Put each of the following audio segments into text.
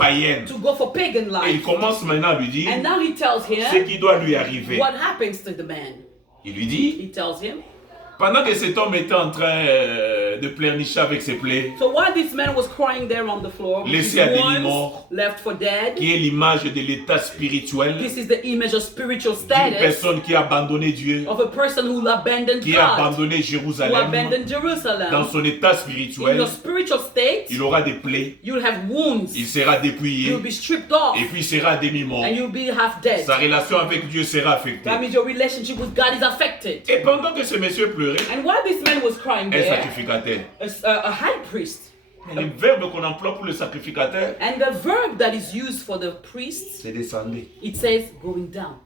païenne. to go for pagan Et il life. commence maintenant à lui dire And now he tells ce him qui doit lui arriver. what happens to the man. Il lui dit, He tells him. pendant que cet homme était en train de pleurnicher avec ses plaies, So while this man was crying there on the floor, with his laissé à wounds, demi-mort, left for dead, qui est l'image de l'état spirituel this is the image of spiritual d'une status personne qui a abandonné Dieu, of a person who abandoned qui a God, abandonné who Jérusalem. abandoned Dans Jerusalem. son état In spirituel, your spiritual state, il aura des plaies, you'll have wounds, il sera dépouillé, you'll be stripped off, et puis il sera à demi-mort. and you'll be half dead. Sa relation avec Dieu sera affectée. That means your relationship with God is affected. Et pendant que ce monsieur pleurait, And while this man was crying un there, sacrificateur. a high priest, Le verbe qu'on emploie pour le sacrificateur, and the verb that is used for the priest, c'est descendre. it says going down.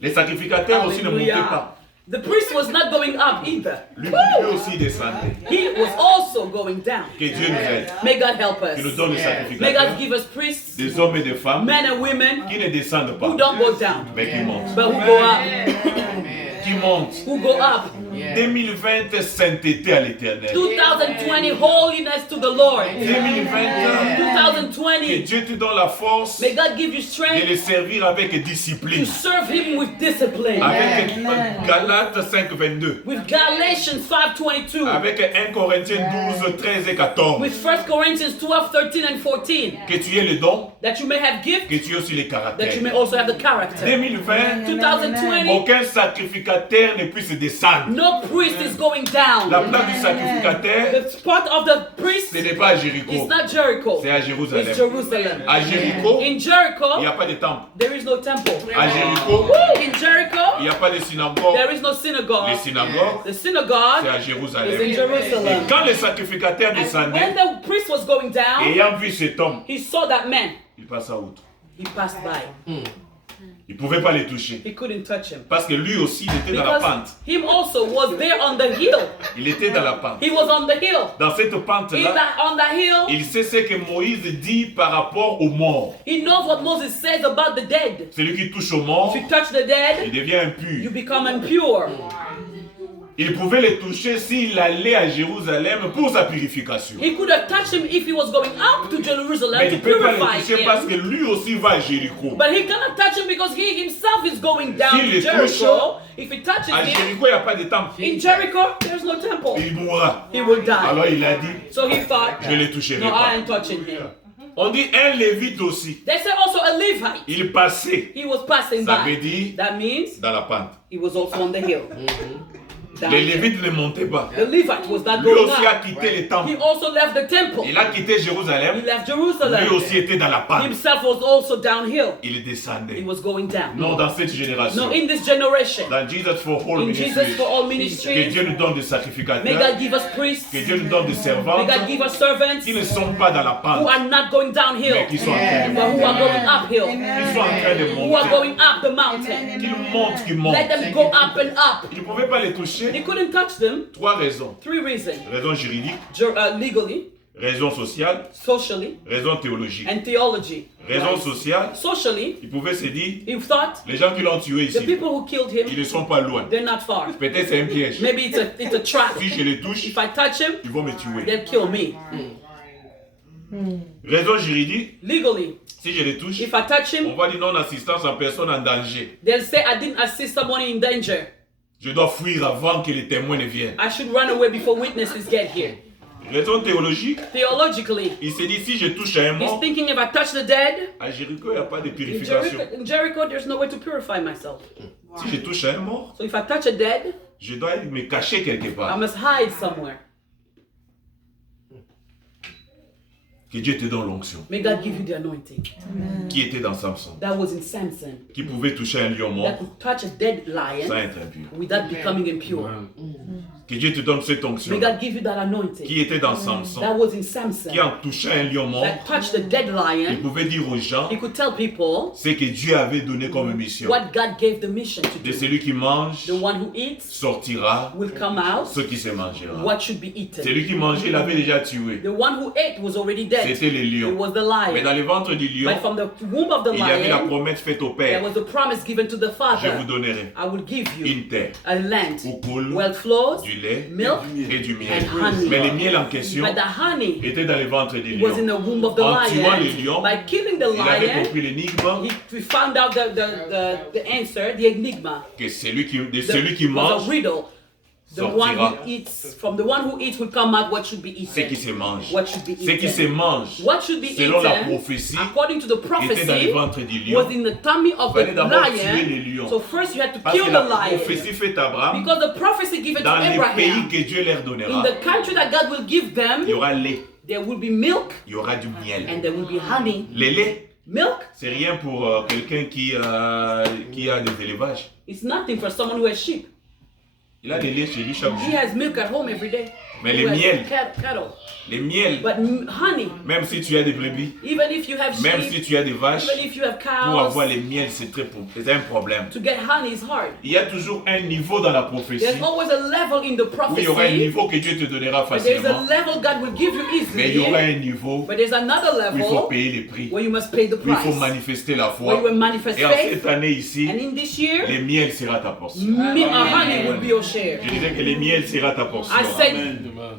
Les sacrificateurs aussi ne montaient Hallelujah. pas. The priest was not going up either. Lui aussi descendait. He was also going down. Que Dieu nous aide. May God help Qu'il nous us. donne les May sacrificateurs, God give us priests, des hommes et des femmes, men and women qui ne descendent pas, who don't go down, mais qui montent. but who go up. Qui montent. Who go up. 2020, sainteté à l'éternel. 2020, holiness to the Lord. 2020, que 2020, Dieu te donne la force may God give you de strength les servir avec to discipline. serve Him with discipline. Avec Galates 5, 22. With Galatians 5:22. Avec 1 Corinthiens 12, 13 et 14. With 1 Corinthians 12, 13 and 14. Que tu aies le don, That you may have gift, que tu aies aussi les that you caractères. may also have the character. 2020, 2020, aucun sacrificateur ne puisse descendre. no priest is going down. La place du sacrificateur, The spot of the priest ce n'est pas à is Jéricho, not Jericho. c'est à Jérusalem. It's Jerusalem. À Jéricho, In il n'y Jericho, a pas de temple. there is no temple. À Jéricho, In Jericho, il n'y a pas de synagogue. there is no Les synagogue. synagogues, The c'est synagogue à is in Jérusalem. Et Jerusalem. quand le sacrificateur And when descendait, the priest was going down, ayant vu cet homme, he saw that man. il passa outre. He passed by. Il ne pouvait pas les toucher. He couldn't touch him. Parce que lui aussi, il était dans la Because pente. him also was there on the hill. Il était dans la pente. He was on the hill. Dans cette pente-là, On the hill, il sait ce que Moïse dit par rapport aux morts. he knows what Moses says about the dead. Celui qui touche aux morts, If you touch the il dead, devient you impur. become impure. Il pouvait les toucher s'il allait à Jérusalem pour sa purification. He could have touched him if he was going up to Jerusalem Mais to il ne peut pas les purify toucher parce que him. lui aussi va à Jéricho. But he cannot touch him because he himself is going down S'il to les Jericho. If he touches À him, Jéricho, il n'y a pas de temple. in Jericho, there's no temple. Il mourra. He will die. Alors il a dit, So he thought, je ne les toucherai no, I pas. ain't touching him. On dit un lévite aussi. They say also a Levite. Il passait, He was passing ça veut by. dire That means dans la pente. he was also on the hill. Down Les there. lévites ne montaient pas. The Levite was not Lui going aussi a up. quitté les He temples. also left the temple. Il a quitté He Jérusalem. left Lui Jerusalem. aussi était dans la pente. Himself was also downhill. Il He descendait. was going down. Non, dans cette génération. No, in this generation, Dans Jesus for All in Jesus Ministries. for all Que ministries, Dieu nous donne des may sacrificateurs. God give us priests. Que Dieu nous donne des May servantes God give us servants qui ne sont pas dans la who pente, are not going downhill, mais qui sont en train de but who monter. are going uphill, Qui sont en train de who are monter. going up the mountain. Qu'ils montent, qu'ils montent. Let them go up and up. Il ne pouvait pas les He toucher. couldn't touch them. 3 raisons. 3 reasons. Raison juridique, Legally, raison sociale, socially, raison théologique. and theology. Raison sociale, Socially, il pouvait se dire, he thought les gens qui l'ont tué the ici, people who killed ils him, ne sont pas loin. they're not far. Peut-être c'est un piège. Maybe it's a trap. Si je les touche, If I touch him, ils vont me tuer. they'll kill me. Raison juridique, Legally, si je les touche, if I touch on him, va dire non-assistance en personne en danger. they'll say I didn't assist someone in danger. Je dois fuir avant que les témoins ne viennent. I should run away before witnesses get here. Raison théologique, Theologically, il s'est dit si je touche à un he's mort, thinking if I touch the dead, à Jéricho, il n'y a pas de in purification. Jericho, there's no way to purify myself. Si je touche à un mort, So if I touch a dead, je dois me cacher quelque I part. must hide somewhere. Que Dieu te donne l'onction. May God give you the anointing. Qui était dans Samson, That was in Samson. qui pouvait toucher un lion That mort could touch a dead sans lion être impur. without becoming impure. Que Dieu te donne cette onction. May God give you that anointing. Qui était dans Samson, That was in Samson. qui en touchant un lion mort, That touched the dead il lion. pouvait dire aux gens He could tell people ce que Dieu avait donné comme mission. what God gave the mission to De do. celui qui mange The one who eats sortira will come out. ce qui se mangera. What should be eaten. Celui qui mangeait l'avait déjà tué. The one who ate was already dead. C'était le It lion. was the Mais dans lion. le ventre du lion, But from the womb of the il y avait la lion, promesse faite au there Père. was a promise given to the Je vous Father. donnerai I will give you une terre a land où coule where it flows du lait milk, et du miel. and honey. Mais le miel en question But the honey était dans le ventre des was in lions. the womb of the En tuant le lion. lion, By killing the il avait lion, compris l'énigme we found out the answer, the enigma. que celui qui Was a mange, riddle. The one who eats, from the one who eats will come out what should be ce qui eaten. se mange. What should be Ce qui se eaten. mange, What should be selon la eaten, prophétie, according to the était dans le prophecy, ventre du lion. was in the tummy of Il the fallait d'abord tuer les lion. lions. So first you had to Parce kill que the la lion. prophétie faite à Abraham, Because the prophecy given to dans les pays Abraham, que Dieu leur in donnera, the country that God will give il y them, aura lait, there will be milk il y aura du miel. and there will be honey. Le lait, Milk c'est rien pour quelqu'un qui a des élevages. is nothing for someone who has sheep. Il a des laits chez lui chaque He jour. has milk at home every day. Mais Who les has miel, cattle. les miels, But honey, même si tu as des brebis, even if you have même si sheep, tu as des vaches, even if you have pour avoir cows, les miels, c'est un problème. to get honey is hard. Il y a toujours un niveau dans la prophétie There's always a level in the où il y aura un prophecy. niveau que Dieu te donnera But there's a facilement, level God will give you mais il y aura easily. un niveau But there's another où il faut level payer les prix, where you must pay the où il faut price. manifester la Where you foi. will manifest Et en faith. cette année ici, And in this year, les miels sera ta portion. honey will be your share. Je disais que les miels sera ta portion. I said,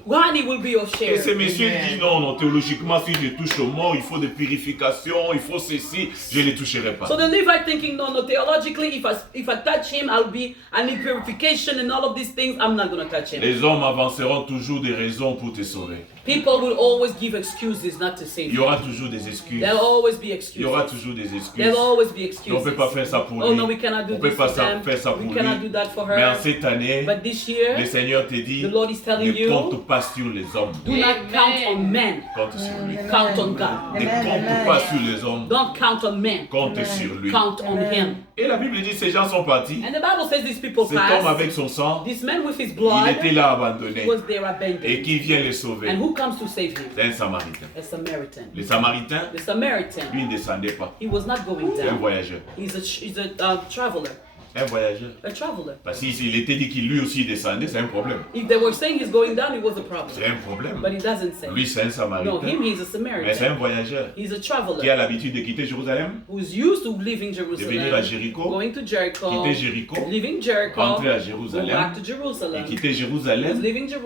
honey will be your Et ces share. messieurs disent non, non, théologiquement, si je touche au mort, il faut des purifications, il faut ceci, je ne les toucherai pas. So the Levite thinking, no, theologically, if I touch him, I need purification and all of these things. I'm not going to touch him. Les hommes avanceront toujours des raisons pour te sauver. People will always give excuses not to save Il y you. aura toujours des excuses. There'll always be Il y aura excuses. toujours des excuses. There'll always be On ne excuses. peut pas faire ça pour Oh lui. no, we cannot do On ne peut this pas for them. faire ça pour We lui. cannot do that for Mais en her. cette année, But this le year, Seigneur te dit, the Lord is telling ne you, compte pas sur les hommes. do not count on men. Compte sur lui. Count on God. Ne compte pas sur les hommes. Don't count on men. Compte sur lui. Count on Him. Et la Bible dit, ces gens sont partis. And the Bible says these people Cet homme passed. avec son sang, This man with his il blood était là abandonné. was there Et abandoned. qui vient les sauver? And who comes to save him? C'est un Samaritain. A Samaritan. Les Samaritains, The Samaritan. lui, il ne descendait pas. He was not going C'est un down. voyageur. He's a traveler. Un voyageur. A traveler. Parce qu'il était dit qu'il lui aussi descendait, c'est un problème. If they were saying he's going down, it was a C'est problem. un problème. But he doesn't say. Lui, c'est un No, Samaritain. him, he's a Mais c'est un Samaritan. voyageur He's a qui traveler a l'habitude de quitter Jérusalem, who's used to leaving de venir à Jerusalem, Jéricho, going to Jericho, quitter Jéricho, leaving Jericho, rentrer à go Jérusalem, back to et Jerusalem, quitter was Jérusalem, leaving venir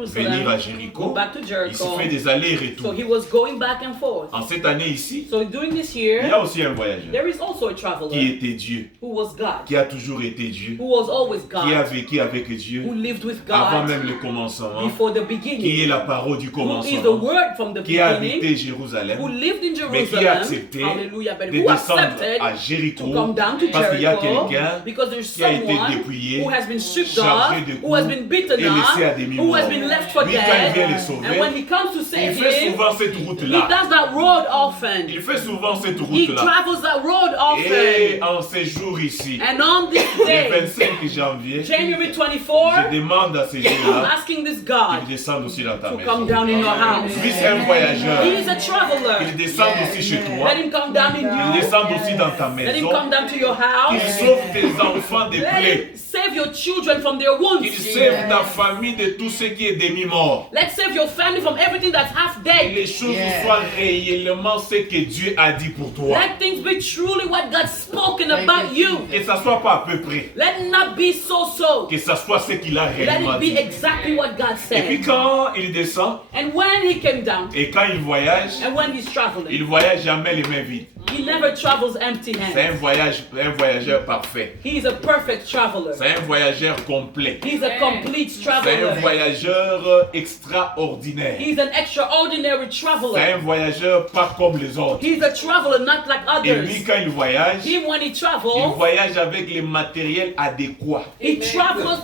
à Jerusalem, Jéricho. go back to Il se Jericho. fait des So allers-retours. he was going back and forth. En cette année ici, So during this il y year, a aussi un voyageur there is also a qui traveler était Dieu, who was God, qui a toujours été Dieu, who was always qui a God, vécu avec Dieu who lived with avant God même le commencement, before the qui est beginning, la parole du who is the commencement, word from the qui a beginning, habité Jérusalem, who lived in mais qui a Jerusalem, accepté hallelujah, but de who descendre accepted à to Jéricho come down to parce qu'il y a Jericho quelqu'un because there's qui a été someone dépouillé, who has been stripped chargé off, de who has coups been beaten et laissé à up, demi who has mort. been left for Lui, quand il vient les dead, sauver, and when he comes to il save fait him, souvent cette he route-là. does that road often. Il fait souvent cette He route-là. travels that road Et often. en ces jours ici, And on this le day, 25 janvier, January je 24, demande à ces I'm gens-là asking this qu'ils God descendent aussi dans ta to come maison. down in your house. Lui, c'est un voyageur. He is a Qu'ils traveler. descendent aussi chez toi. Let him come down in Qu'ils you. descendent aussi dans ta Let him maison. come down to your Qu'ils house. sauvent tes enfants des Let plaies. him save your children from their Qu'il wounds. save ta famille de tout ce qui est demi-mort. Let's save your family from everything that's half Et dead. les choses soient réellement ce que Dieu a dit pour toi. Let things be truly what God's spoken about you. Que ça soit pas à peu près. Let it not be so. Que ça soit ce qu'il a Let réellement it dit. be exactly what God Et puis said. quand il descend And when he came down, et quand il voyage, and when he's il traveling, voyage jamais les mains vides. he never travels empty C'est handed. un voyageur parfait. He's a perfect traveler. C'est un voyageur complet. He's a complete C'est un traveler. voyageur extraordinaire. He's an extraordinary C'est traveler. un voyageur pas comme les autres. He's a traveler not like Et lui, others. quand il voyage, Him when he il travels, voyage avec les matériels adéquats. he travels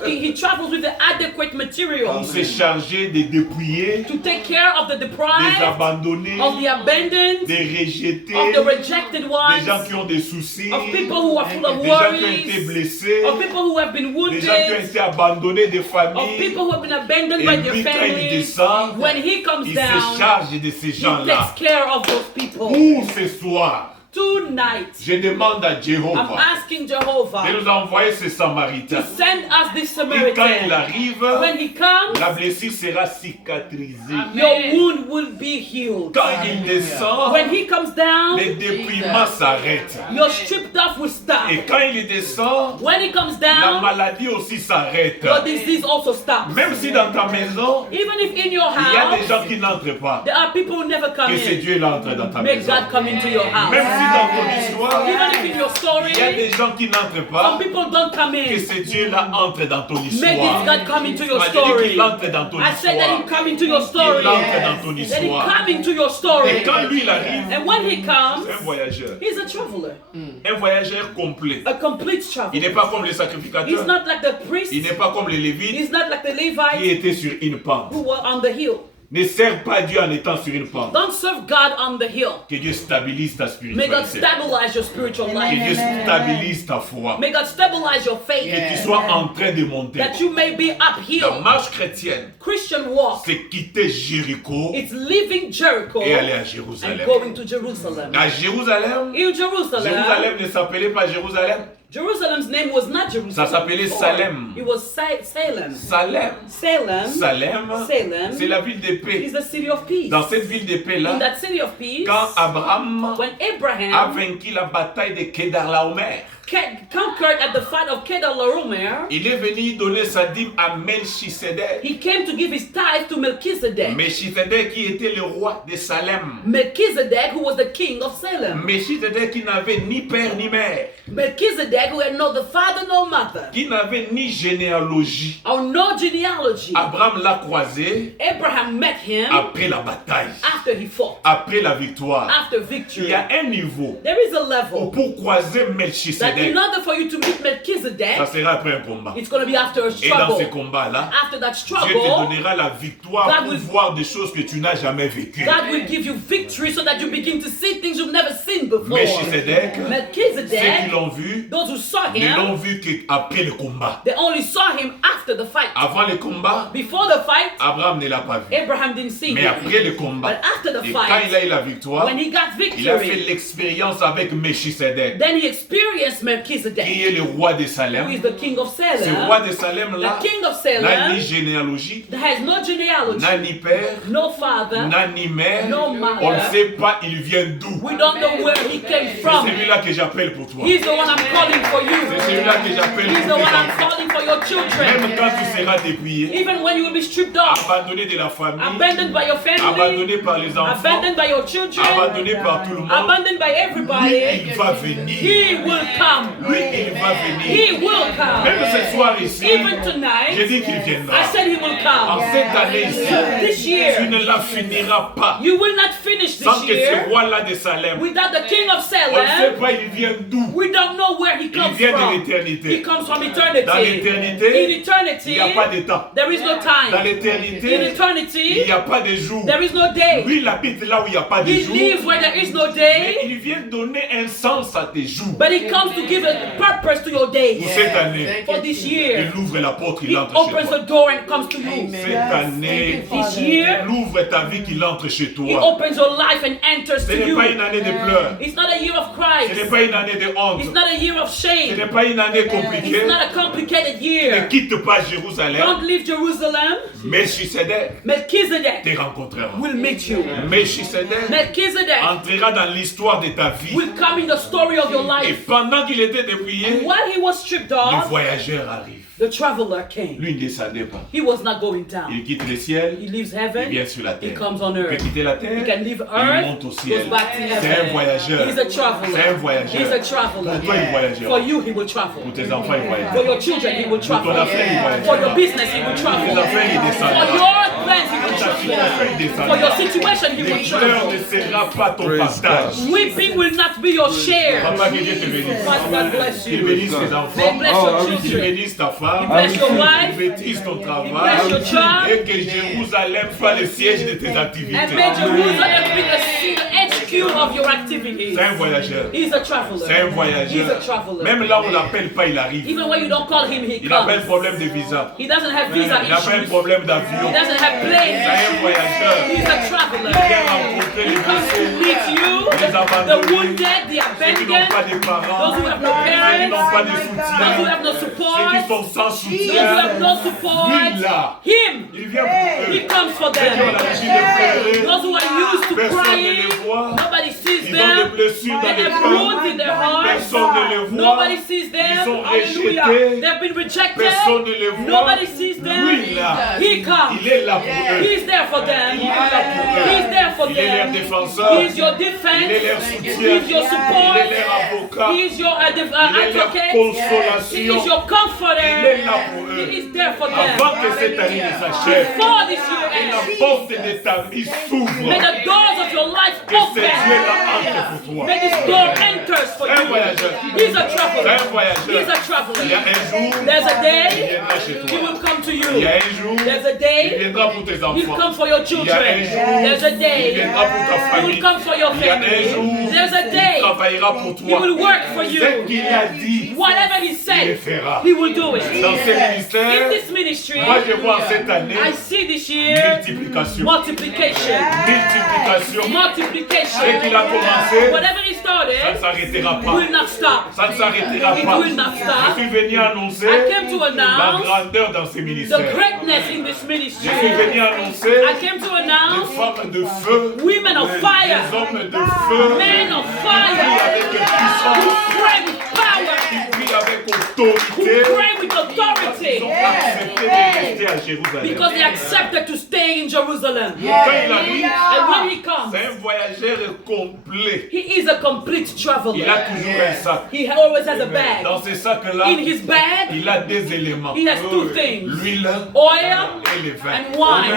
with the adequate Pour materials se charger des dépouillés, to take care of the des deprived, abandonnés, of the abandoned, des rejetés, of the rejected des gens ones, qui ont des soucis, of people who are full of des gens qui ont été worries, blessés, of people who have been des gens qui ont wounded, été abandonnés des of familles. people who have been abandoned Et by lui, their quand il families. descend, When he comes il se down, charge de ces he gens-là. takes care of those people. Pour ce soir, tonight, je demande à I'm Jéhovah asking Jehovah de nous envoyer ce Samaritain. to send us this Et quand il Samaritan. arrive, When he comes, la blessure sera cicatrisée. your wound will be healed. Quand il descend, When he comes down, les dépouillements s'arrêtent. your stripped off will stop. Et quand il descend, When he comes la down, maladie aussi s'arrête. your disease also stops. Même si dans ta maison, Even if in your il y a des house, gens qui n'entrent pas, there are people who never come que c'est in. Dieu l'entre dans ta May maison. God come into your house. Même si dans ton histoire, Even if in your story, il y a des gens qui n'entrent some pas, people don't come que in. c'est Dieu là entre dans ton May this histoire. God come into your On a dit story. qu'il entre dans ton I said that histoire. he come into your story. Il entre dans ton That he histoire. come into your story. Et quand lui il arrive, And when he comes, c'est un voyageur. he's a traveler. Un voyageur complet. A complete Il traveler. n'est pas comme les He's sacrificateurs. not like the priest. Il n'est pas comme les Lévites He's not like the qui Levites étaient sur une pente. who were on the hill. Ne sers pas Dieu en étant sur une pente. Don't serve God on the hill. Que Dieu stabilise ta May God spiritualité. stabilize your spiritual Que life. Dieu stabilise ta foi. May God stabilize your faith. Que tu sois en train de monter. That you may be La uphill. marche chrétienne, Christian walk. c'est quitter Jéricho It's leaving Jericho et aller à and Jérusalem. going to Jerusalem. À Jérusalem, In Jerusalem, Jérusalem ne s'appelait pas Jérusalem. Jerusalem's name was not Jerusalem. Ça s'appelait before. Salem. It was Salem. Salem. Salem Salem, c'est la ville de paix. is the city of peace. Dans cette ville de In paix-là, that city of peace, quand Abraham when a Abraham vaincu la bataille de Kedar-Laomer, conquered at the fight of Kedar-Laomer, il est venu donner sa dîme à Melchisedec. he came to give his tithe to Melchizedek. Melchisedec qui était le roi de Salem. Melchizedek, who was the king of Salem. Melchisedec qui n'avait ni père ni mère, Melchizedek, who had no father, no mother, qui n'avait ni généalogie. or no genealogy. Abraham l'a croisé Abraham met him après la bataille, after he fought, après la victoire. after Il victory. y a un niveau There is a level pour croiser that Melchisedec. in order for you to meet Melchizedek, Ça sera après un combat. it's going to be after a Et dans ce struggle. combat-là, After that Dieu te struggle, donnera la victoire God pour will- voir des choses que tu n'as jamais vécues. God will give you victory so that you begin to see things you've never seen before. Melchisedec, ceux qui Melchizedek, l'ont vu, those who saw ne l'ont him, vu qu'après le combat. they only saw him after the fight. Avant le combat, Before the fight, Abraham ne l'a pas vu. Abraham didn't see Mais him. après le combat, But after the et quand il a fight, eu la victoire, when he got il a fait victory, l'expérience avec Melchisedec, then he experienced qui Melchizedek, est le roi de who Salem. is the king of Ce roi Salem. de Salem-là The king of n'a ni Salem généalogie, that has no genealogy, n'a ni père, no father, n'a ni mère. no On ne mother. sait pas il vient d'où. We don't know where he came C'est from. celui-là que j'appelle pour toi. He's the one I'm calling for C'est you. celui-là que j'appelle He's the pour one tes I'm enfants. calling for your Même children. quand tu seras dépouillé, Even when you will be stripped off, abandonné de la famille, abandoned by your family, abandonné par les enfants, abandoned by your children, abandonné par tout le monde, abandoned by lui, everybody, il va venir. he will come. Lui, il va venir. He will come. Même ce soir ici, Even j'ai tonight, dit qu'il viendra. I said he will En come. cette année ici, This tu year, ne la finiras pas you will not finish sans this que ce year roi-là de Salem, without the king of on ne sait Salem. pas il vient d'où. We don't know where he Il comes vient de from. He l'éternité. comes from Dans eternity. l'éternité, In il eternity, n'y a pas de temps. there is no Dans time. In l'éternité, il eternity, n'y a pas de jour. there is no day. Lui, il habite là où il n'y a pas de He jour. lives where there is no Mais day, il vient donner un sens à tes jours. but he comes to give a purpose to your days. Pour cette année, For this year, il ouvre la porte, il he entre chez opens toi. the door and comes to you. Cette année, This year, il ouvre ta vie, qu'il entre chez he toi. opens your life and enters Ce to n'est you. pas une année de pleurs. It's not a year of Ce n'est Christ. pas une année de honte. It's not a year of Ce shame. n'est pas une année compliquée. It's not a complicated Ne year. quitte pas Jérusalem. Don't leave Jerusalem. Melchisedec Melchizedek te rencontrera. will meet you. Melchisedec Melchizedek entrera dans l'histoire de ta vie. will come in the story of your Et life. pendant qu'il était dépouillé, While he was stripped le off, voyageur arrive. the traveler came. Lui ne descendait pas. He was not going down. Il quitte le ciel, He leaves il heaven. vient sur la He terre. comes on Il peut earth. quitter la He terre, can leave il earth, monte au goes ciel. back to C'est un heaven. voyageur. He's a traveler. C'est un voyageur. He's a traveler. Pour toi, il voyagera. For you, he will travel. Pour tes enfants, il For voyagera. your children, he will Pour ton travel. affaire, il For your voyagera. business, he will Tes travel. affaires, il For descendra. your plans, he will Ta situation, travel. il For your descendra. situation, he Les will pleurs travel. ne sera pas ton Praise partage. Weeping will not be your share. Papa, que Dieu te bénisse. Father, God bless Qu'il you. bénisse tes May enfants. bless Oh, your Qu'il children. bénisse ta femme. Bless your Qu'il wife. bénisse ton Bless travail. your job. Et que Jérusalem soit le siège de tes And activités. may Jerusalem be the HQ of your activities. C'est un voyageur. He's a traveler. C'est un He's a voyageur. traveler. Même là où on l'appelle pas, il arrive. Even when you don't call him, he Il n'a pas un comes. problème de visa. He doesn't have visa Il n'a pas un issues. problème d'avion. He doesn't have C'est planes. un voyageur. He's a Il traveler. vient rencontrer He les comes to blessés, meet you, les abandonnés, wounded, the ceux qui n'ont abandoned, pas de parents, those who have no ceux qui parents, n'ont pas de those who soutien, have no ceux support, qui sont sans those who soutien. have no support. Lui là, Him, il vient pour he eux. comes for Ceux qui ont them. l'habitude de pleurer, Those who are used to personne ne crying, les voit. nobody sees Ils ont des them. blessures They dans les have cœurs. wounds in their hearts. Personne ne les voit. Nobody sees Ils them. sont Hallelujah. rejetés. They've been rejected. Personne ne les voit. Nobody sees them. Lui là, He comes. il est là pour eux. He's there for them. Il est là pour eux. He's there for Il est leur them. défenseur. He's your Il est defense. leur soutien. He's your Il support. est leur avocat. He's your Il est leur advocate. He consolation. is your comforter. Il est là pour eux. He is there for them. Avant que cette année ne s'achève, Before this et year la ends, porte de ta vie s'ouvre. may the doors of your life Que ce Dieu-là open. entre pour toi. May this door enters for Un you. voyageur. He's a C'est traveler. un voyageur. He's a Il y a traveler. un jour, There's a il day viendra chez he toi. will come to Il y a you. un jour, There's a il day viendra pour tes he'll enfants. come for your Il y a un children. jour, There's a il day viendra pour ta he famille. will come for your Il y a un family. jour, There's a il day travaillera pour he toi. will work for Ce you. qu'il a dit, Whatever he il le said, fera. he will do it. Dans ces In ministères, this ministry, moi je vois cette année I see this year multiplication. multiplication. Multiplication. Multiplication. Ce qu'il a commencé, Whatever he ça ne started s'arrêtera pas. will not stop. Ça ne s'arrêtera It pas. will not stop. Je suis venu annoncer I came to la announce grandeur dans ces the ministères. greatness in this Je ministry. suis venu annoncer I came to des announce femmes de feu, women of des fire, hommes de feu, men of qui fire, avec who puissance, pray with qui power, prient avec who autorité, pray with ils authority, ont accepté de rester à Jérusalem. because they accepted to stay in Jerusalem. Quand il arrive, And when he comes, c'est un voyageur complet. he is a complete Il a traveler. toujours un sac. He always has a bag. Dans ces sacs-là, In his bag, il a des éléments. he has two things: L'huile oil et les vins. and wine.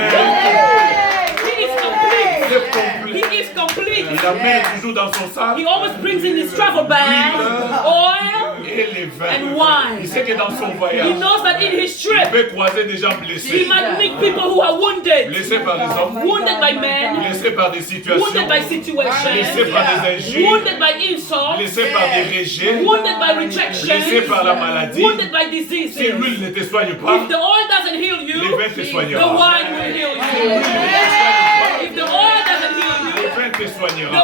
He is complete. C'est complet. He is complete. Il amène toujours dans son sac He always brings in his travel bag oil. et les vins. And wine. Il sait que dans son voyage, He knows that in his il trip, peut croiser des gens he blessés. might meet people who are wounded, Blessés par les hommes, wounded by men, blessés par des situations, wounded by blessés situations, par des injures, wounded by insults, blessés par des rejets, wounded by blessés rejection, par la maladie. wounded by Si diseases. l'huile ne te soigne pas, If the oil doesn't heal les you, vins te the soignera. wine will heal you. If the oil doesn't heal Les you, vins te soignera.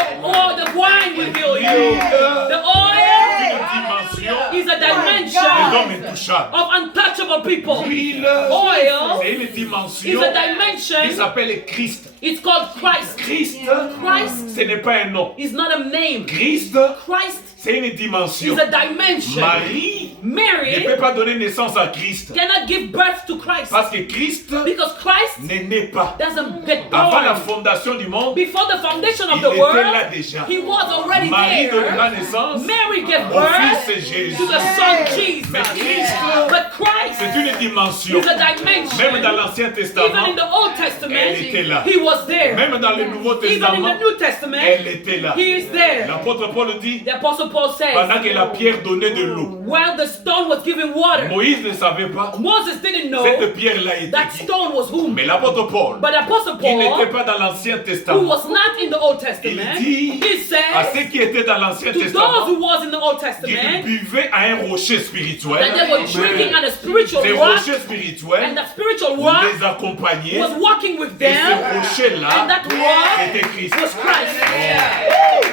the wine will heal you. L'huile, The oil une dimension is a des dimension hommes intouchables. of untouchable people. L'huile, Oil c'est une is dimension a qui dimension. s'appelle Christ. It's called Christ. Christ, Christ ce n'est pas un nom. is not a name. Christ, Christ c'est une is dimension. a dimension. Marie ne Mary peut pas donner naissance à Christ cannot give birth to Christ parce que Christ because Christ n'est né pas. doesn't get Avant la born. fondation du monde, Before the foundation of il the était world, là déjà. he was already Marie donnera there. naissance Mary gave au birth Fils Jésus. to the Son Jesus. Mais Christ, But Christ c'est une dimension. is a Même dimension. dans l'Ancien Even Testament, in the Old elle Testament, était là. he was there. Même dans le Nouveau Even in Testament, the New Testament, elle était là. he is there. L'apôtre Paul dit, The Apostle Paul pendant says, que la pierre donnait de l'eau, while the stone was giving water, Moïse ne savait pas, Moses didn't know cette pierre-là était that qui. stone was whom. Mais l'apôtre Paul, But Apostle qui n'était Paul, pas dans l'Ancien who Testament, was not in the Old Testament, il dit he à says ceux qui étaient dans l'Ancien to those Testament, who was in the Old qu'ils Testament buvaient à un rocher spirituel. that they were drinking at a spiritual Ces rock, rochers spirituels and that spiritual rock les accompagnaient. was walking with Et ce them, rocher-là, and that rock c'était Christ. was Christ.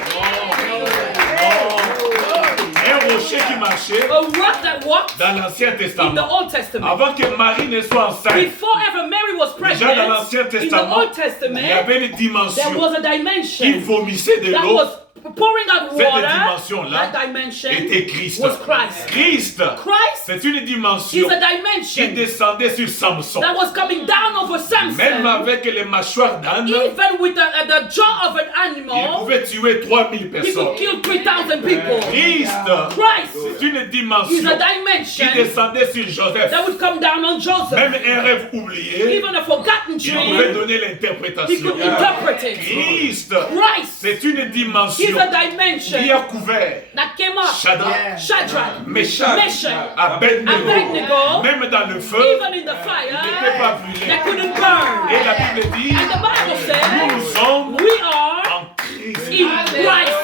Un rocher qui marchait A rock that walked dans l'Ancien in the Testament. Old Testament. Avant que Marie ne soit enceinte, Before ever Mary was déjà dans l'Ancien pregnant, in the Testament, Old il y Testament, avait une there dimension was a qui dimension vomissait de that l'eau. was pouring out Cette water. dimension-là That dimension était Christ. was Christ. Christ, Christ c'est une is dimension a qui dimension descendait sur Samson. that was coming down over Même Samson. avec les mâchoires d'âne, Even with the jaw of an il animal, pouvait tuer 3000 he personnes. could kill 3,000 people. Christ, Christ c'est une is dimension a qui dimension descendait sur Joseph. that would come down on Joseph. Même un rêve oublié, Even a forgotten il pouvait dream, donner he l'interprétation. could interpret it. Christ, Christ c'est une is dimension a dimension qui a couvert that came up. Shadrach, Shadrach, Meshach, Meshach, Abednego, Abednego, même dans le feu, even in the il fire, n'était pas they brûlé. couldn't burn. Et la Bible dit, And the Bible nous says, sommes we are en Christ. in Christ.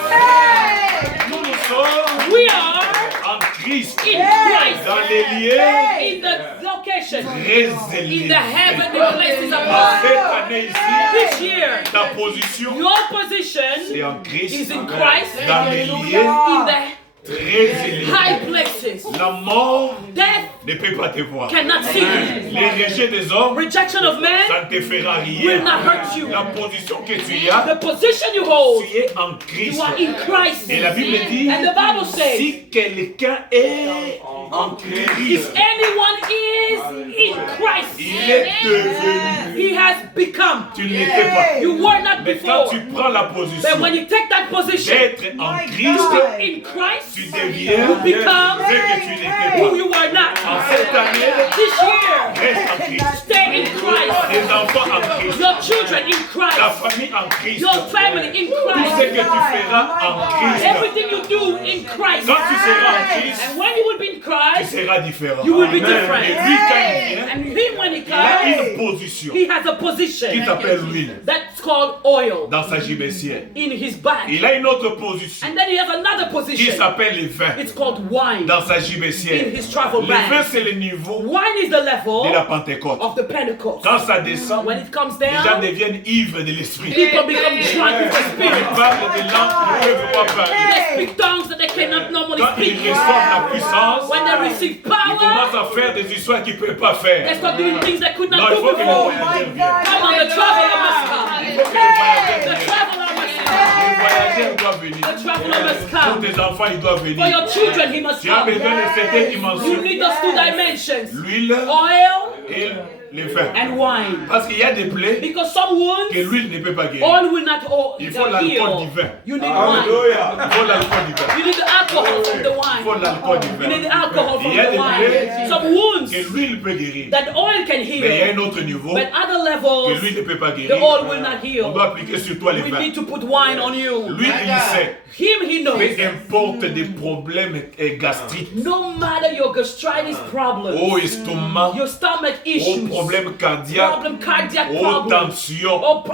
Nous sommes We are en Christ. in Christ. Dans les lieux In the location, très in élevés. the heavenly places above. Cette année ici, This year, ta position your position est en Christ, is in Christ, dans les lieux in the très élevés. high places. La mort Death ne peut pas te voir. cannot see you. Les rejets des hommes, Rejection of men ça ne te fera will rien. not hurt you. La position que tu as, The position you hold, tu es en you Christ. are in Christ. Et la Bible dit, And the Bible says, si quelqu'un est en Christ, if anyone is in Christ, il est devenu. he has become. Tu ne l'étais pas. You were not Mais quand before. tu prends la position But when you take that position d'être en Christ, in Christ, tu deviens you become ce que tu n'étais who pas. you are not. En cette année, This year, reste en Christ. stay in Christ. Les enfants en Christ. Your children in Ta Christ. famille en Christ. Your family in Tout ce Christ. que tu feras en Christ. Everything you do in Christ. Quand tu seras en Christ, And when you will be in tu Christ, seras différent. you will be Et different. lui, quand il vient, And him, when he il a comes, une position he has a qui position s'appelle l'huile that's called oil dans sa gibecière. in his bag. Il a une autre position And then he has another qui position. s'appelle le vin It's called wine dans sa in gibecière. his travel Le vin, bag. c'est le niveau Wine is the de la level Pentecôte. of the Pentecost. Quand ça descend, When it comes les gens down, deviennent ivres de l'esprit. people become drunk with the Ils Spirit. parlent des langues qu'ils ne peuvent pas parler. They speak tongues that they cannot normally Quand ils speak. reçoivent la puissance, When they receive ils commencent power, à faire des histoires qu'ils ne peuvent pas they faire. start doing things they could Non, not il do faut que les before. voyageurs viennent. Come on, the traveler must come. Il faut que les voyageurs The viennent. traveler must Les come. voyageurs doivent venir. The traveler must Pour come. tes enfants, ils doivent For venir. your children, he must Tu as come. besoin de certaines You dimensions. need those two dimensions. L'huile Oil et le vin. and wine. Parce qu'il y a des plaies Because some que wounds, l'huile ne peut pas guérir. oil will not Il faut l'alcool heal. divin. You need wine. Il faut l'alcool du vin. You need the alcohol from the Il faut wine. l'alcool du You need the vin. alcohol Il from y a the des plaies wine. Some wounds que l'huile peut guérir. that oil can Mais il y a heal. un autre niveau But other que levels, l'huile ne peut pas the guérir. oil will not On heal. doit appliquer sur toi les We vins. need to put wine on you. Lui, il sait. Him, he knows. Peu importe des problèmes gastriques, No matter your gastritis problems, au estomac, your stomach au issues, problème cardiaque, problem, cardiac aux problems, tensions, or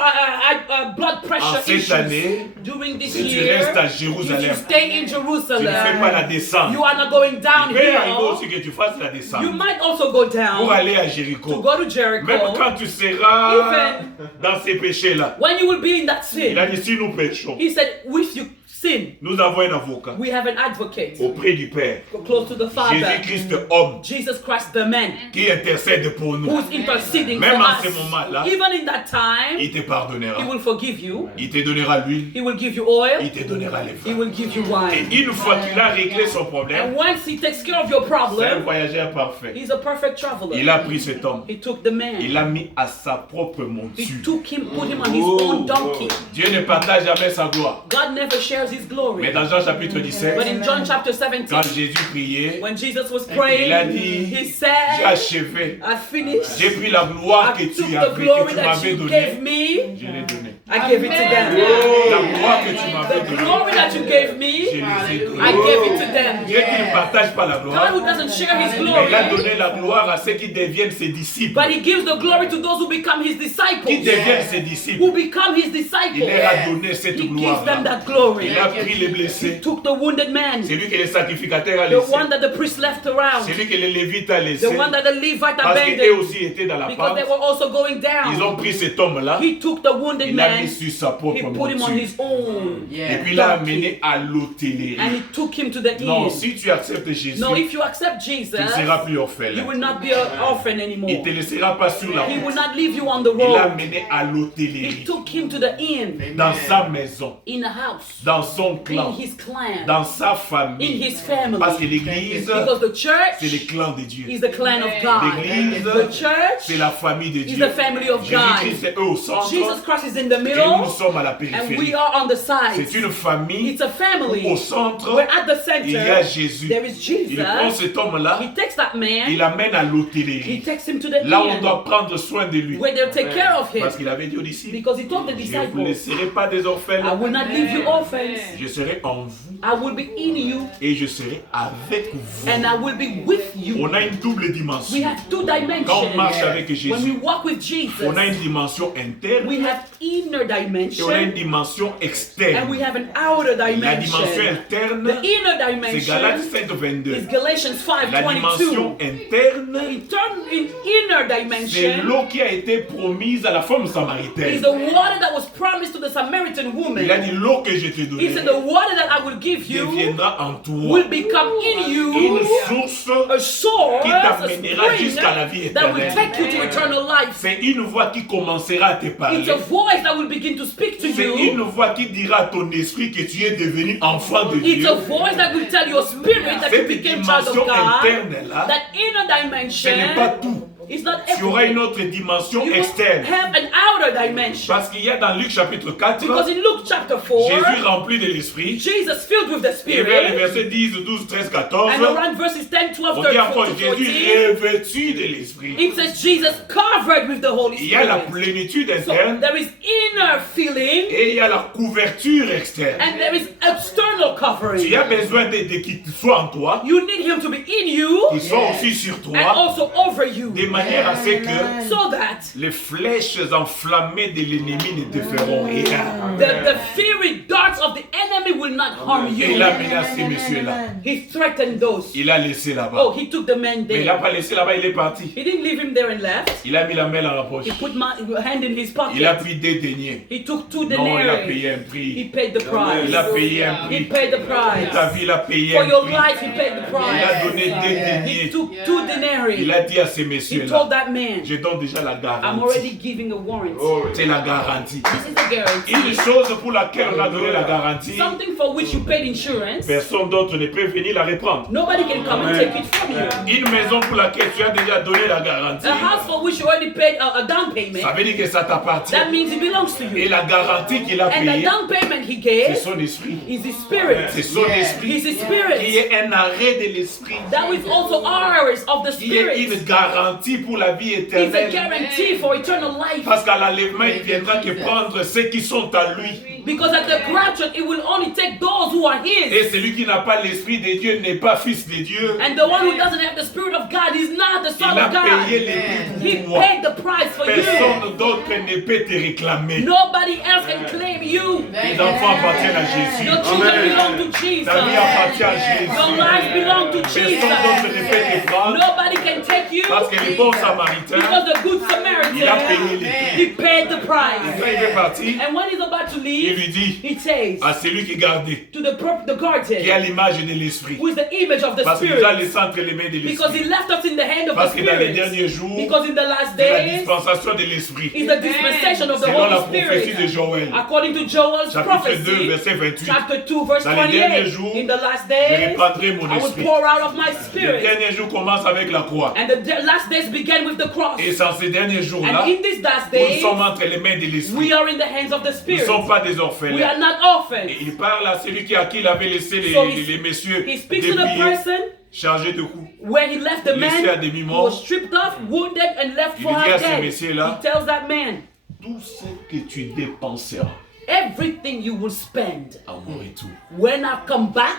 blood en pressure cette issues. année, During this si tu year, restes à if you Jérusalem, stay in tu ne fais pas Jerusalem, la descente. you are not going Il peut arriver downhill. aussi que tu fasses la descente You might also go pour down aller à to Jéricho. go to Même Jericho. quand tu seras Even dans ces péchés-là, when you will be in that il a sin, dit si nous péchons, he said, if you sin, nous avons un avocat we have an advocate auprès du Père, close to the Father, Jésus-Christ homme, Jesus Christ the man, qui intercède pour nous. who's interceding Même for en ce us. moment-là, Even in that time, il te pardonnera. he will forgive you. Il te donnera l'huile, He will give you oil. il te donnera les He vins. will give you Et wine. une fois qu'il a réglé son problème, And once he takes care of your c'est un problem, voyageur parfait. he's a perfect Il traveler. a pris cet homme, He took the man. il l'a mis à sa propre He monture. took him, put him on his own donkey. Dieu ne partage jamais sa gloire. God never shares his Mais glory. dans Jean chapitre 17, But in John chapter quand 17, Jésus priait, when Jesus was il a praying, dit, he j'ai said, achevé. I finished. J'ai pris la gloire que I tu took the avais, glory que tu that m'avais you donnée. gave me. Je l'ai donnée. I gave it to them. La gloire que tu m'avais The donnée, glory that you gave je me, les ai I donnée. gave it to them. Dieu qui ne partage pas la God gloire, who doesn't share his mais il a glory, donné la gloire à ceux qui deviennent ses disciples. but he gives the glory to those who become his Qui disciples. deviennent ses disciples. Who become his Il disciples. leur a donné cette He gives gloire. them that glory. Il a pris les blessés. Took the wounded man, C'est lui que le sacrificateur a the laissé. one that the priest left around, C'est lui que les Lévites a laissé. the one that the Levite Parce qu'eux abandoned aussi étaient dans la because they pente. were also going Ils ont down. pris cet homme-là. He took the wounded Il l'a mis man, sur sa he propre put him on monture. his own, Et puis il l'a amené à l'hôtellerie. and he took him to the Non, inn. si tu acceptes Jésus, No, if you accept Jesus, tu ne seras plus you orphelin. will not be an orphan Il anymore. ne te laissera pas sur la He will route. not leave you on the Il l'a road. amené à He l'hôtellerie. took him to the inn, Dans sa maison, in a house, dans son in clan, his clan, dans sa in famille. his family. Parce que l'église, Because the c'est le church clan de Dieu. is the clan of God. L'église, The church c'est la famille de is Dieu. the family of Jésus-Christ God. est eux au centre Jesus Christ is in the et nous middle, sommes à la and we périphérie. are on the C'est sides. une famille It's a family. au centre, We're at the il y a center. Jésus. There is Il prend Jesus. cet homme-là, He takes that il man. l'amène à He l'hôtellerie. takes him to the Là, on inn doit prendre soin de lui. where they'll take care of him. Parce qu'il avait dit aux disciples, Because he told the je ne vous disciples, laisserai pas des I orphelins. will not leave you orphans. Je serai en vous I will be in you et je serai avec vous. and I will be with you. On a une double We dimension. have two Quand on marche dimensions. avec When we Jésus, walk with Jesus, on a une dimension interne we have inner et on a une dimension dimension and externe. we have an outer outer La dimension dimension. interne, The inner c'est Galates dimension 5, 22. is Galatians La dimension 5:22. interne, In inner c'est dimension l'eau qui a été promise à la femme is samaritaine. the water that was promised to the Samaritan woman. Il a dit, l'eau que je t'ai He donnée said, the water that I will give you deviendra en toi will become in une you source. a source, qui a t'amènera jusqu'à la vie spring that will éternelle. take you to eternal life. C'est une voix qui commencera à te parler. It's a voice that will begin to speak to C'est une you. voix qui dira à ton esprit que tu es devenu enfant de It's Dieu. a voice that will tell your spirit that you Cette became child of dimension God. interne-là, That inner ce n'est pas dimension tout. is not Tu auras une everything. autre dimension You will externe. have an outer dimension. Parce qu'il y a dans Luc chapitre 4, Because in Luke chapter 4, Jésus rempli de l'esprit. Jesus filled with the Et vers les Spirit, versets 10, 12, 13, 14, and around verses 10, 12, on 13, dit encore 14, Jésus 14, revêtu de l'esprit. it says Jesus covered with the Holy Il y a la Spirit. plénitude So interne there is inner feeling et il y a la couverture externe. and there is external Tu covering. as besoin de qu'il soit en toi, You need him to be in you qu'il soit aussi sur and toi, also over you, de manière à ce que so that les flèches enflammées de l'ennemi ne te feront rien. the fiery darts of the enemy will not harm Et you. il a menacé monsieur-là. He threatened those. Il a laissé Oh, là-bas. he took the man Mais il n'a there. pas laissé là-bas, il est parti. He didn't leave him there and left. Il a mis la main dans la poche. He put my hand in his Il a pocket. pris des deniers. He took 2 Non, il a denarii. payé un He prix. paid the price. Il a payé un He prix. paid the Pour ta price. vie, il a payé For un your prix. life, he paid the Il a price. donné des He deniers. took 2 Il denarii. a dit à ces He messieurs-là, told that man, je donne déjà la I'm garantie. already giving a warranty. C'est la garantie. This is a Une guarantee. chose pour laquelle on a donné la garantie, Something for which you paid insurance. personne d'autre ne peut venir la reprendre. Nobody can come and take it from you. Une maison pour laquelle tu as déjà donné la garantie, A house for which you already paid a down ça payment. veut dire que ça t'appartient. That means it belongs to Et you. la garantie qu'il a And the payée, down payment he c'est gave son esprit. is his spirit. C'est son esprit He's his qui spirit. est un arrêt de l'esprit. That is also ours of the Qui est une spirit. garantie pour la vie It's a éternelle. guarantee for eternal life. Parce qu'à l'enlèvement, il viendra que prendre ceux qui sont à lui. Because at the rapture, it will only take those who are Et his. celui qui n'a pas l'esprit de Dieu n'est pas fils de Dieu. And the one who doesn't have the spirit of God is not the Il son a of God. payé les prix He pour moi. paid the price for you. Personne d'autre ne peut te réclamer. Nobody else can claim you. Tes enfants appartiennent à Jésus. Your children belong to Jesus. Ta vie appartient à Jésus. Your life belongs to Personne d'autre ne Jesus. peut te prendre. Nobody can take you Parce que le bon samaritain, because the good il a payé Samaritan, les prix. he paid the price. Quand il est parti, And when he's about to il leave, lui dit he says à celui qui gardait, to the qui a guardian, l'image de l'esprit. who is the image of the Parce qu'il nous a Spirit, laissé entre les mains de because l'esprit. he left us in the hand of Parce the que dans les Spirit. derniers jours, Because in the last c'est la days dispensation de l'esprit. is the dispensation of the Selon la Holy prophétie de Spirit. Joël, According to Joel's chapitre 2, prophecy, verset 28. chapter 2, verse Dans les derniers 28, jours, in the last Je days, répandrai mon I will esprit. pour out of my Les Spirit. derniers jours commencent avec la croix. And the last days began with the cross. Et sans ces derniers jours-là, And in these last nous days, sommes entre les mains de l'esprit. we are in the hands of the Nous ne Spirit. sommes pas des We orphelins. are not orphans. Et il parle à celui à qui il avait laissé So les messieurs He speaks to the dépouillés, person chargés de coups. where he left the Laissé à man demi-mort. who was stripped off, wounded, and left Il for dit à half ce dead. messieurs-là, He tells that man, tout ce que tu dépenseras everything you will spend à mon retour. when I come back.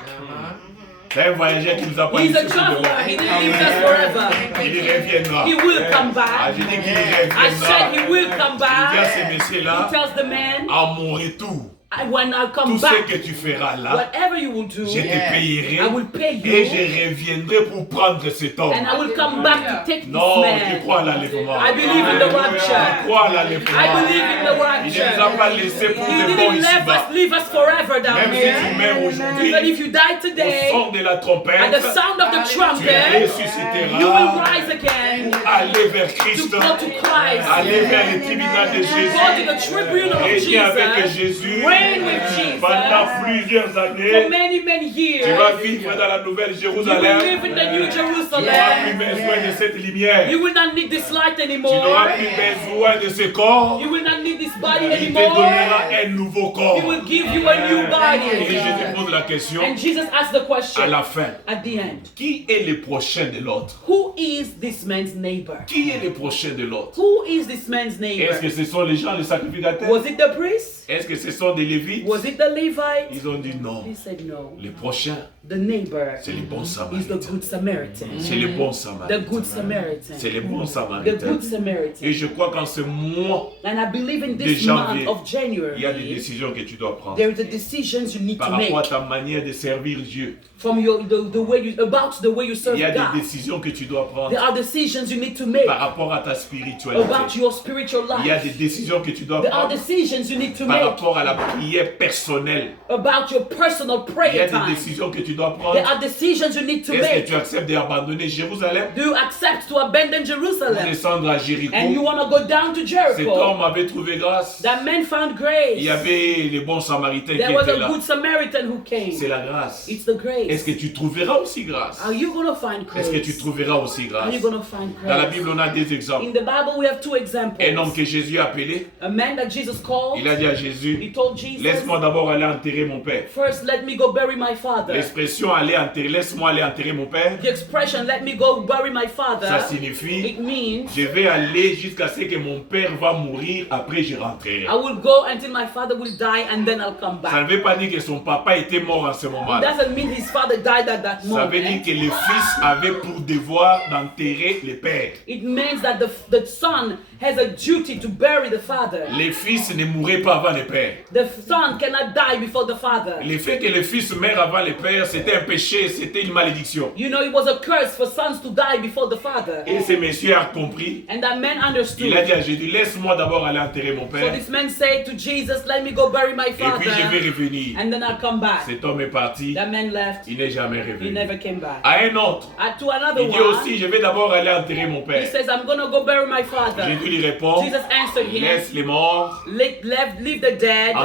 C'est un voyageur qui nous a pas He's laissé a pour traveler. demain. He didn't leave us forever. Il y reviendra. He will come Ah, back. j'ai dit qu'il y I reviendra. said he will come Il dit à back. ces He messieurs-là, tells the man, à mon retour, when I tout come ce back, que tu feras là, whatever you will do, je te payerai I will pay et you, je reviendrai pour prendre cet homme. and I will come back to take this Non, je man. crois à l'enlèvement. I believe in the Je rapture. crois à I l'enlèvement. believe in the Il ne nous a rapture. pas laissé pour He de bon didn't ici-bas. leave us forever down Même si tu here. meurs aujourd'hui, Even if you die au today, son de la at trompette, the sound of the tu trumpet, ressusciteras you will rise again pour aller vers to Christ, go to Christ, aller vers le tribunal de go to Jésus, the tribune of régner avec Jesus, Jésus reign with pendant Jesus plusieurs for années. many, many Tu vas years. vivre dans la nouvelle You will Jérusalem. live in the New Tu n'auras plus Jerusalem. besoin de cette lumière. You will not need this light Tu anymore. n'auras plus besoin de ce corps. You will not need this body Il te anymore. donnera un nouveau He corps. will give you a new Et body. je te pose la question And Jesus asked the à question la fin. at the end, Qui est le prochain de l'autre? who is this man's neighbor? Qui est le prochain de l'autre? Who is this man's neighbor? Est-ce que ce sont les gens, les sacrificateurs? Was it the priest? Est-ce que ce sont des Lévites? Was it the Levite? Ils ont dit non. He said no. Le prochain, The neighbor c'est le bon is the samaritain. good Samaritan. C'est le bon The samaritain. good Samaritan. C'est le bon The samaritain. good Et Samaritan. je crois qu'en ce mois And I believe in this de this month janvier, of il y a des January, décisions que tu dois prendre there is the decisions you need par to rapport à make ta manière de servir Dieu. from the way you about the way you serve Il y a des God. décisions que tu dois prendre There are decisions you need to make par rapport à ta spiritualité. about your spiritual Il y a des life. décisions que tu dois There are prendre decisions you need to par make rapport à la prière personnelle. about your personal Il y a prayer des time. décisions que tu dois prendre. There are decisions you need to Est-ce que make. tu acceptes d'abandonner Jérusalem Do you accept to abandon pour Jerusalem descendre à Jéricho? and you want to go down to Cet Jericho? homme avait trouvé grâce. That man found Il grace. y avait les bons samaritains qui There was étaient a là. good Samaritan who C'est came. la grâce. It's the Est-ce que grace. tu trouveras aussi grâce? Are you going to find Est-ce que tu grace? trouveras aussi Are grâce? you going to find Dans la grace? Bible, on a des exemples. In the Bible, we have two Un homme examples. que Jésus a appelé, A man that Jesus called, il a dit à Jésus, he told Jesus, laisse-moi d'abord aller enterrer mon père. first let me go bury my father. L'expression laisse-moi aller enterrer mon père, The expression, let me go bury my father, ça signifie, it means je vais aller jusqu'à ce que mon père va mourir, après je rentrerai. I will go until my father will die and then I'll come Ça ne back. veut pas dire que son papa était mort en ce It moment. doesn't mean his father died at that Ça veut dire moment. que le fils avait pour devoir d'enterrer le père. It means that the son has a duty to bury the father. Les fils ne mouraient pas avant le père. The son cannot die before the father. Le fait que le fils meure avant le père, c'était un péché, c'était une malédiction. You know, it was a curse for sons to die before the father. Et ce monsieur a compris. And that man Il a understood. dit à Jésus, laisse-moi d'abord aller enterrer mon So père. this man said to Jesus, let me go bury my Et puis je vais father revenir. and then I'll come back. Cet homme est parti. That man left. Il n'est jamais He revenu. never came back. À un autre, To another il dit one, aussi, je vais d'abord aller enterrer mon he père. says, I'm going to go bury my father. Jésus lui répond, Jesus answered him, laisse les morts, leave the dead.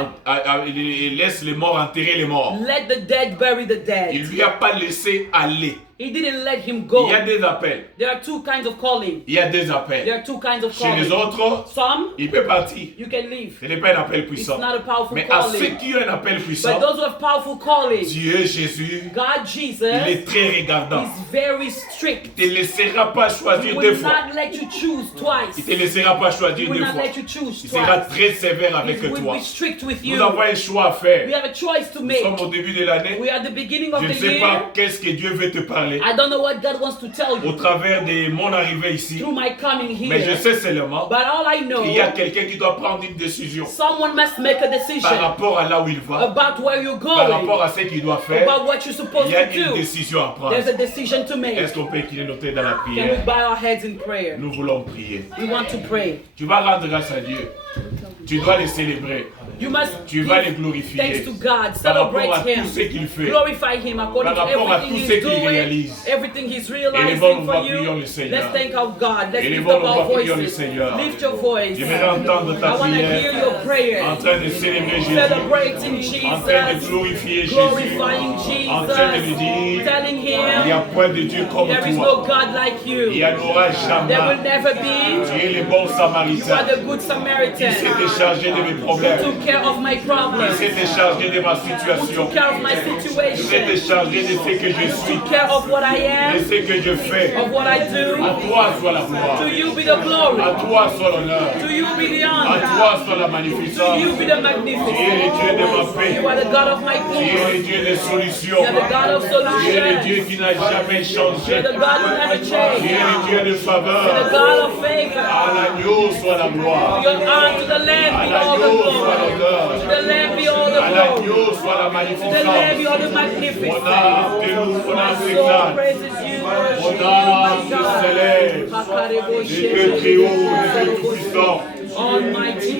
laisse les morts enterrer les morts. Let the dead bury the Il dead. lui a pas laissé aller. He didn't let him Il go. y a des appels. There are two kinds of calling. Il y a des There appels. are two kinds of Chez les calling. autres, Some, il peut partir. you can leave. Ce n'est pas un appel It's puissant. not a powerful Mais à ceux calling. qui ont un appel puissant, But those who have powerful calling, Dieu, Jésus, God, il Jesus, est très regardant. is very strict. Il ne te laissera pas He choisir deux will fois. not let you choose Il twice. ne te laissera pas He choisir will deux not fois. let you choose Il sera twice. très sévère He avec will toi. be strict with Nous you. avons un choix à faire. We have a choice to Nous make. sommes au début de l'année. We are at the beginning of Je ne the sais year. pas qu'est-ce que Dieu veut te parler I don't know what God wants to tell au you travers de mon arrivée ici. through my coming Mais je here. sais seulement But all I know, qu'il y a quelqu'un qui doit prendre une décision someone must make a par decision rapport à là où il va, about where you're par rapport going, à ce qu'il doit faire. about what you're Il supposed y a to une do. décision à prendre. There's a decision to make. Est-ce qu'on peut qu'il est noté dans la Can we prière? bow our heads in prayer? Nous voulons prier. We want to pray. Tu vas rendre grâce à Dieu. Tu dois les célébrer. You must Tu vas les give glorifier thanks to God. par rapport Celebrate à tout Him. ce qu'il fait. Glorify Him according Par to rapport à everything tout He's ce qu'il doing, réalise. everything He's Élevons realizing nos for voix, prions le you. Seigneur. Let's thank our God. Let's lift Élevons up nos our voix, prions le voices. Seigneur. Lift your voice. J'aimerais entendre I ta want to hear prière your prayer. en train de célébrer Jésus, Celebrating en train de Jesus. glorifier Jésus, Glorifying en train de lui Jesus. dire, Telling il n'y Him a point de Dieu comme there is toi. no God like Il you. n'y en aura There jamais. will never be. Tu es le bon You are samaritain. the good Qui Samaritan. s'est déchargé de mes problèmes. Took care of my Qui problems. s'est déchargé de ma situation. Took care of my Qui s'est situation. déchargé de ce que je suis, Took care of what I de am, ce que je fais. of what I À do. toi soit la gloire. To you be the glory. À toi soit l'honneur. To you be the À honor. toi soit la To magnificence. you be the Tu es le magnificence. Dieu de ma paix. You are the God of my Tu es peace. le Dieu des solutions. You are the God of Tu es le solutions. Dieu qui n'a jamais You changé. are the God who never Tu es changed. le Dieu de You are the faveur. God of À favor. l'agneau soit la gloire. Your honor to the Lamb À be all the l'agneau soit glory. l'honneur. To the Lamb be all the À glory. l'agneau soit la To the Lamb be magnificence. all the Mon magnificence. âme te loue, mon My âme soul s'exalte. praises you, Mon worship you, âme my se God. célèbre. Je te prie, ô Dieu Tout-Puissant. Almighty